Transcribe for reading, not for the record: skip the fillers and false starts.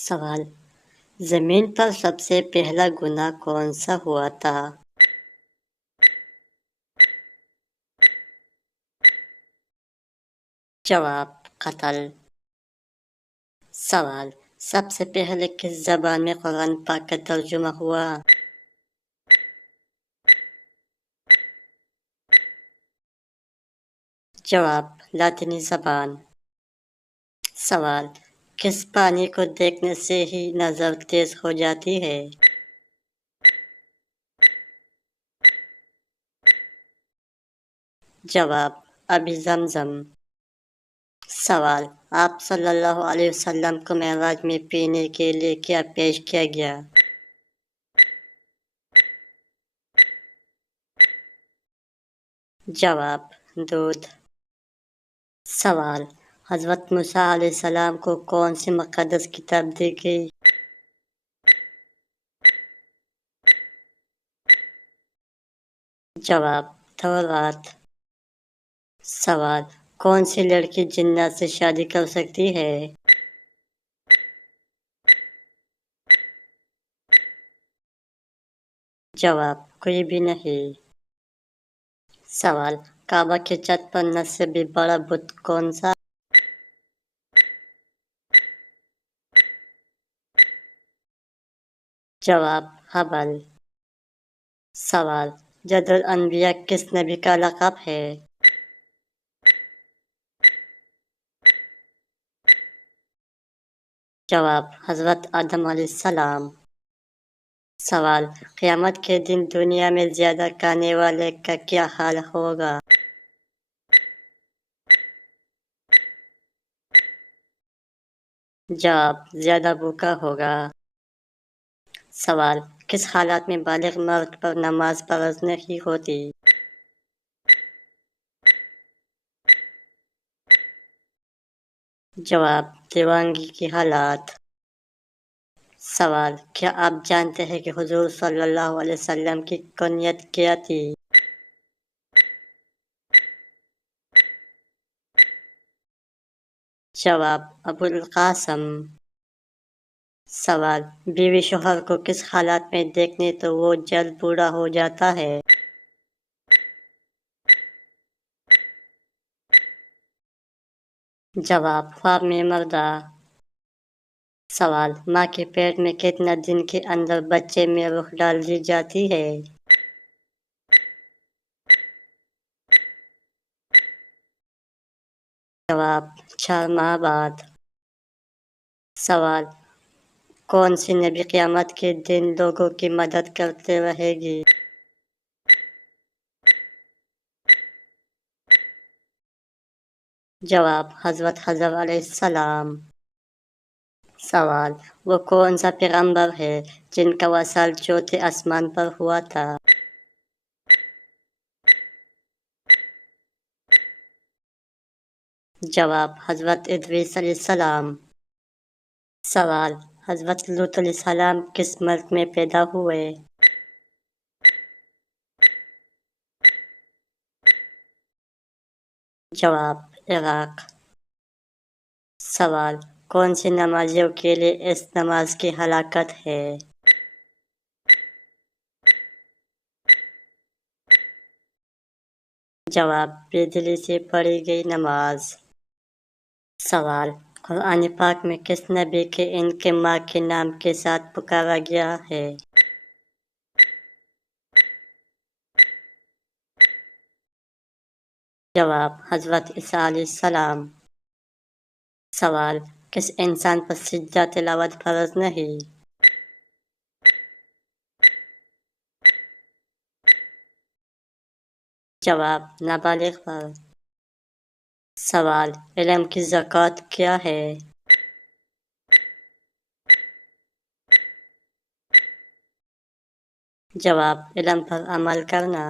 سوال: زمین پر سب سے پہلا گناہ کون سا ہوا تھا؟ جواب: قتل۔ سوال: سب سے پہلے کس زبان میں قرآن پاک کا ترجمہ ہوا؟ جواب: لاطینی زبان۔ سوال: کس پانی کو دیکھنے سے ہی نظر تیز ہو جاتی ہے؟ جواب: آبِ زمزم۔ سوال: آپ صلی اللہ علیہ وسلم کو معراج میں پینے کے لیے کیا پیش کیا گیا؟ جواب: دودھ۔ سوال: حضرت موسیٰ علیہ السلام کو کون سی مقدس کتاب دی گئی؟ جواب: تورات۔ سوال: کون سی لڑکی جنات سے شادی کر سکتی ہے؟ جواب: کوئی بھی نہیں۔ سوال: کعبہ کی چھت پر نر سے بھی بڑا بت کون سا؟ جواب: حبل۔ سوال: جد الانبیاء کس نبی کا لقب ہے؟ جواب: حضرت آدم علیہ السلام۔ سوال: قیامت کے دن دنیا میں زیادہ کھانے والے کا کیا حال ہوگا؟ جواب: زیادہ بھوکا ہوگا۔ سوال: کس حالات میں بالغ مرد پر نماز فرض نہیں ہوتی؟ جواب: دیوانگی کی حالات۔ سوال: کیا آپ جانتے ہیں کہ حضور صلی اللہ علیہ وسلم کی کنیت کیا تھی؟ جواب: ابو القاسم۔ سوال: بیوی شوہر کو کس حالات میں دیکھنے تو وہ جلد بوڑھا ہو جاتا ہے؟ جواب: خواب میں مردہ۔ سوال: ماں کے پیٹ میں کتنا دن کے اندر بچے میں روح ڈال دی جاتی ہے؟ جواب: 4 ماہ بعد۔ سوال: کون سی نبی قیامت کے دن لوگوں کی مدد کرتے رہے گی؟ جواب: حضرت حضر علیہ السلام۔ سوال: وہ کون سا پیغمبر ہے جن کا وصال چوتھے آسمان پر ہوا تھا؟ جواب: حضرت ادریس علیہ السلام۔ سوال: حضرت لوط علیہ السلام کس ملک میں پیدا ہوئے؟ جواب: عراق۔ سوال: کون سی نمازیوں کے لیے اس نماز کی ہلاکت ہے؟ جواب: بے دلی سے پڑھی گئی نماز۔ سوال: قرآن پاک میں کس نبی کے ان کے ماں کے نام کے ساتھ پکارا گیا ہے؟ جواب: حضرت عیسیٰ علیہ السلام۔ سوال: کس انسان پر سجدہ تلاوت فرض نہیں؟ جواب: نابالغ پر۔ سوال: علم کی زکوٰۃ کیا ہے؟ جواب: علم پر عمل کرنا۔